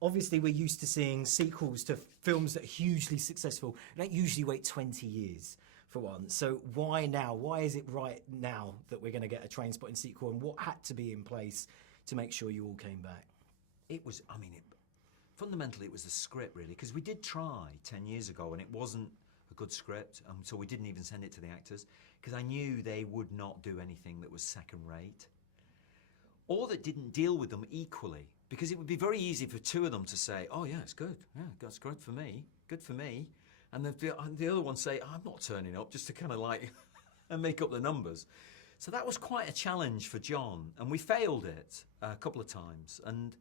obviously we're used to seeing sequels to films that are hugely successful. They don't usually wait 20 years for one. So why now? Why is it right now that we're going to get a Trainspotting sequel, and what had to be in place to make sure you all came back? It was, fundamentally it was the script really, because we did try 10 years ago and it wasn't a good script, so we didn't even send it to the actors, because I knew they would not do anything that was second rate, or that didn't deal with them equally, because it would be very easy for two of them to say, oh yeah, it's good, yeah, that's good for me, and the other one say, I'm not turning up, just to kind of like and make up the numbers. So that was quite a challenge for John, and we failed it a couple of times. And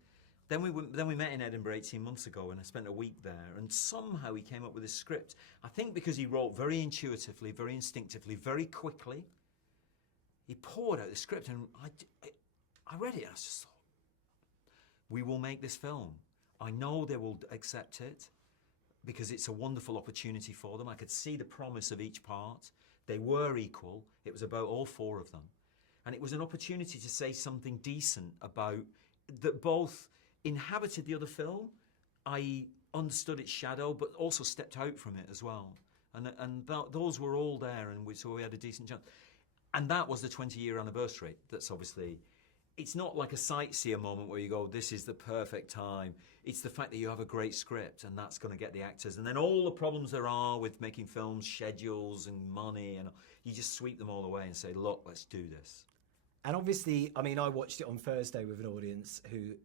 then we met in Edinburgh 18 months ago, and I spent a week there, and somehow he came up with this script. I think because he wrote very intuitively, very instinctively, very quickly. He poured out the script, and I read it, and I just thought, we will make this film. I know they will accept it, because it's a wonderful opportunity for them. I could see the promise of each part. They were equal. It was about all four of them. And it was an opportunity to say something decent about that both inhabited the other film, i.e. understood its shadow, but also stepped out from it as well. And those were all there, and so we had a decent chance. And that was the 20-year anniversary. That's obviously, it's not like a sightseer moment where you go, this is the perfect time. It's the fact that you have a great script, and that's going to get the actors. And then all the problems there are with making films, schedules and money, and you just sweep them all away and say, look, let's do this. And obviously, I watched it on Thursday with an audience who,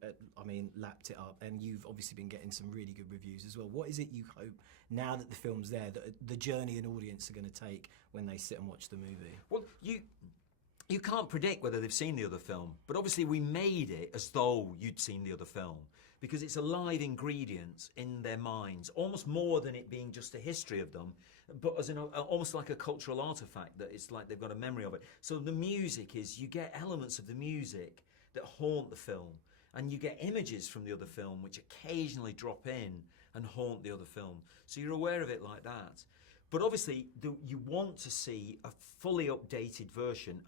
lapped it up, and you've obviously been getting some really good reviews as well. What is it you hope, now that the film's there, that the journey an audience are going to take when they sit and watch the movie? Well, you can't predict whether they've seen the other film, but obviously we made it as though you'd seen the other film, because it's a live ingredient in their minds, almost more than it being just a history of them, but as almost like a cultural artifact, that it's like they've got a memory of it. So the music is, you get elements of the music that haunt the film, and you get images from the other film which occasionally drop in and haunt the other film. So you're aware of it like that. But obviously you want to see a fully updated version.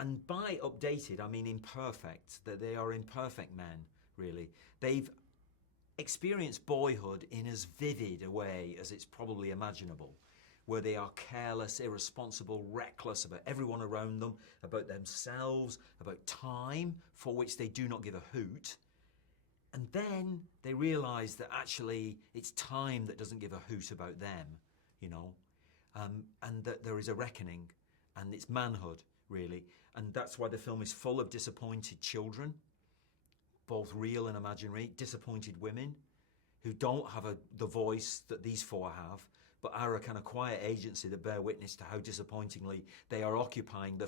And by updated, I mean imperfect, that they are imperfect men, really. They've experienced boyhood in as vivid a way as it's probably imaginable, where they are careless, irresponsible, reckless about everyone around them, about themselves, about time, for which they do not give a hoot. And then they realise that actually it's time that doesn't give a hoot about them, and that there is a reckoning, and it's manhood, really. And that's why the film is full of disappointed children, both real and imaginary, disappointed women who don't have the voice that these four have, but are a kind of quiet agency that bear witness to how disappointingly they are occupying the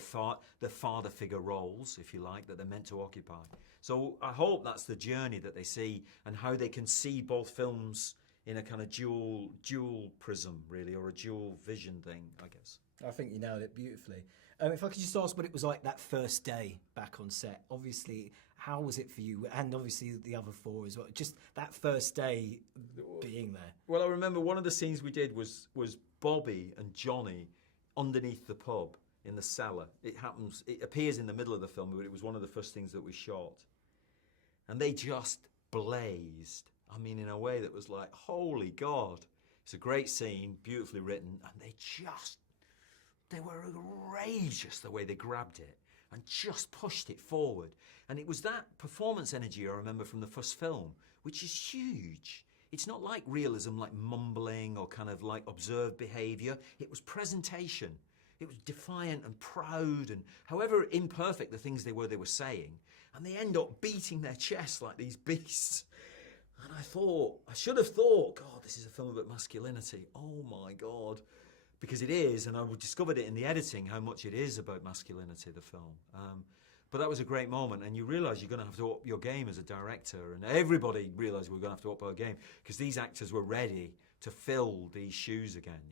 father figure roles, if you like, that they're meant to occupy. So I hope that's the journey that they see, and how they can see both films in a kind of dual prism, really, or a dual vision thing, I guess. I think you nailed it beautifully. If I could just ask what it was like that first day back on set. Obviously, how was it for you? And obviously the other four as well. Just that first day being there. Well, I remember one of the scenes we did was Bobby and Johnny underneath the pub in the cellar. It appears in the middle of the film, but it was one of the first things that we shot. And they just blazed. I mean, in a way that was like, holy God. It's a great scene, beautifully written, and they were outrageous the way they grabbed it and just pushed it forward. And it was that performance energy I remember from the first film, which is huge. It's not like realism, like mumbling or kind of like observed behaviour. It was presentation. It was defiant and proud, and however imperfect the things they were saying. And they end up beating their chests like these beasts. And I should have thought, God, this is a film about masculinity. Oh my God. Because it is, and I discovered it in the editing, how much it is about masculinity, the film. But that was a great moment, and you realise you're going to have to up your game as a director, and everybody realised we were going to have to up our game, because these actors were ready to fill these shoes again,